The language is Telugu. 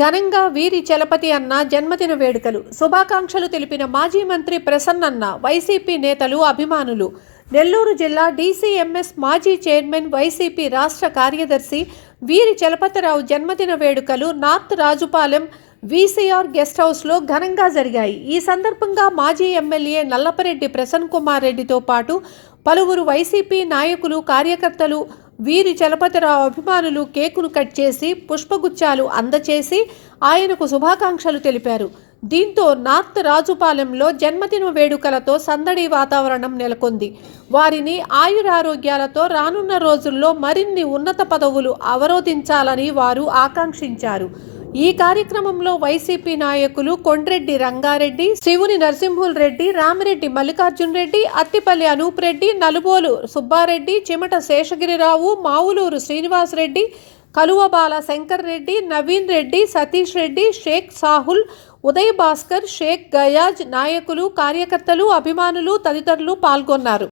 ఘనంగా వీరి చలపతి అన్న జన్మదిన వేడుకలు. శుభాకాంక్షలు తెలిపిన మాజీ మంత్రి ప్రసన్నన్న, వైసీపీ నేతలు, అభిమానులు. నెల్లూరు జిల్లా డీసీఎంఎస్ మాజీ చైర్మన్, వైసీపీ రాష్ట్ర కార్యదర్శి వీరి చలపతిరావు జన్మదిన వేడుకలు నార్త్ రాజుపాలెం వీసీఆర్ గెస్ట్ హౌస్లో ఘనంగా జరిగాయి. ఈ సందర్భంగా మాజీ ఎమ్మెల్యే నల్లపరెడ్డి ప్రసన్న కుమార్ రెడ్డితో పాటు పలువురు వైసీపీ నాయకులు, కార్యకర్తలు, వీరి చలపతిరావు అభిమానులు కేకును కట్ చేసి పుష్పగుచ్చాలు అందచేసి ఆయనకు శుభాకాంక్షలు తెలిపారు. దీంతో నార్త్ రాజుపాలెంలో జన్మదిన వేడుకలతో సందడి వాతావరణం నెలకొంది. వారిని ఆయురారోగ్యాలతో రానున్న రోజుల్లో మరిన్ని ఉన్నత పదవులు అవరోధించాలని వారు ఆకాంక్షించారు. ఈ కార్యక్రమంలో వైసీపీ నాయకులు కొండ్రెడ్డి రంగారెడ్డి, శివుని నరసింహుల్ రెడ్డి, రామిరెడ్డి మల్లికార్జున్ రెడ్డి, అత్తిపల్లి అనూప్ రెడ్డి, నలుబోలు సుబ్బారెడ్డి, చిమట శేషగిరిరావు, మావులూరు శ్రీనివాస్ రెడ్డి, కలువబాల శంకర్ రెడ్డి, నవీన్ రెడ్డి, సతీష్ రెడ్డి, షేక్ సాహుల్, ఉదయ్ భాస్కర్, షేక్ గయాజ్ నాయకులు, కార్యకర్తలు, అభిమానులు తదితరులు పాల్గొన్నారు.